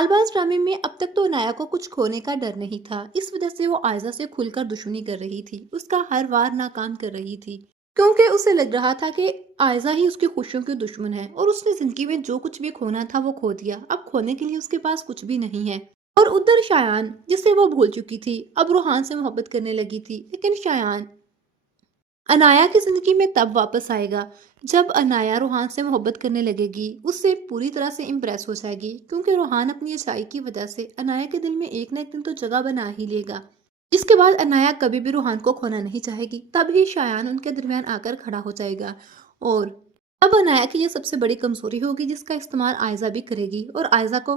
अलबाज ड्रामे में अब तक तो अनाया को कुछ खोने का डर नहीं था। इस वजह से वो आयजा से खुलकर दुश्मनी कर रही थी, उसका हर वार नाकाम कर रही थी, क्योंकि उसे लग रहा था कि आयजा ही उसकी खुशियों की दुश्मन है और उसने जिंदगी में जो कुछ भी खोना था वो खो दिया। अब खोने के लिए उसके पास कुछ भी नहीं है। और उधर शायान, जिसे वो भूल चुकी थी, अब रूहान से मोहब्बत करने लगी थी। लेकिन शायान अनाया की जिंदगी में तब वापस आएगा जब अनाया रूहान से मोहब्बत करने लगेगी, उससे पूरी तरह से इम्प्रेस हो जाएगी, क्योंकि रूहान अपनी अच्छाई की वजह से अनाया के दिल में एक ना एक दिन तो जगह बना ही लेगा। जिसके बाद अनाया कभी भी रूहान को खोना नहीं चाहेगी, तभी शायान उनके दरमियान आकर खड़ा हो जाएगा। और अब अनाया की ये सबसे बड़ी कमजोरी होगी जिसका इस्तेमाल आयजा भी करेगी। और आयजा को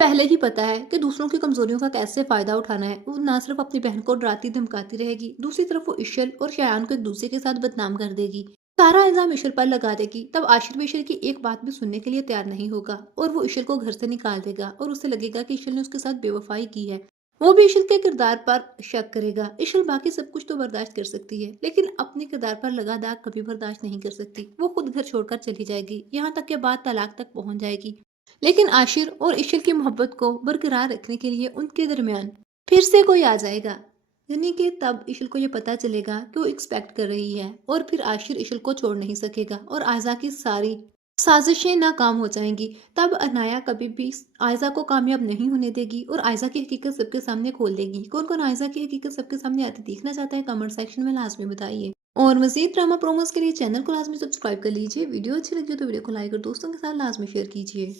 पहले ही पता है कि दूसरों की कमजोरियों का कैसे फायदा उठाना है। वो ना सिर्फ अपनी बहन को डराती धमकाती रहेगी, दूसरी तरफ वो इशल और शयान को एक दूसरे के साथ बदनाम कर देगी, सारा इल्जाम इशल पर लगा देगी। तब आशिर भी इशल की एक बात भी सुनने के लिए तैयार नहीं होगा और वो इशल को घर से निकाल देगा और उसे लगेगा कि इशल ने उसके साथ बेवफाई की है। वो भी इशल के किरदार पर शक करेगा। इशल बाकी सब कुछ तो बर्दाश्त कर सकती है, लेकिन अपने किरदार पर लगा दाग कभी बर्दाश्त नहीं कर सकती। वो खुद घर छोड़कर चली जाएगी, यहाँ तक के बाद तलाक तक पहुंच जाएगी। लेकिन आशिर और इशल की मोहब्बत को बरकरार रखने के लिए उनके दरमियान फिर से कोई आ जाएगा। यानी कि तब इशल को ये पता चलेगा कि वो एक्सपेक्ट कर रही है और फिर आशिर इशल को छोड़ नहीं सकेगा और आयजा की सारी साजिशें नाकाम हो जाएंगी। तब अनाया कभी भी आयजा को कामयाब नहीं होने देगी और आयजा की हकीकत सबके सामने खोल देगी। कौन कौन आयजा की हकीकत सबके सामने आती देखना चाहता है, कमेंट सेक्शन में लाजमी बताइए। और मजीद ड्रामा प्रोमोस के लिए चैनल को लाजमी सब्सक्राइब कर लीजिए। वीडियो अच्छी लगी हो तो वीडियो को लाइक और दोस्तों के साथ लाजमी शेयर कीजिए।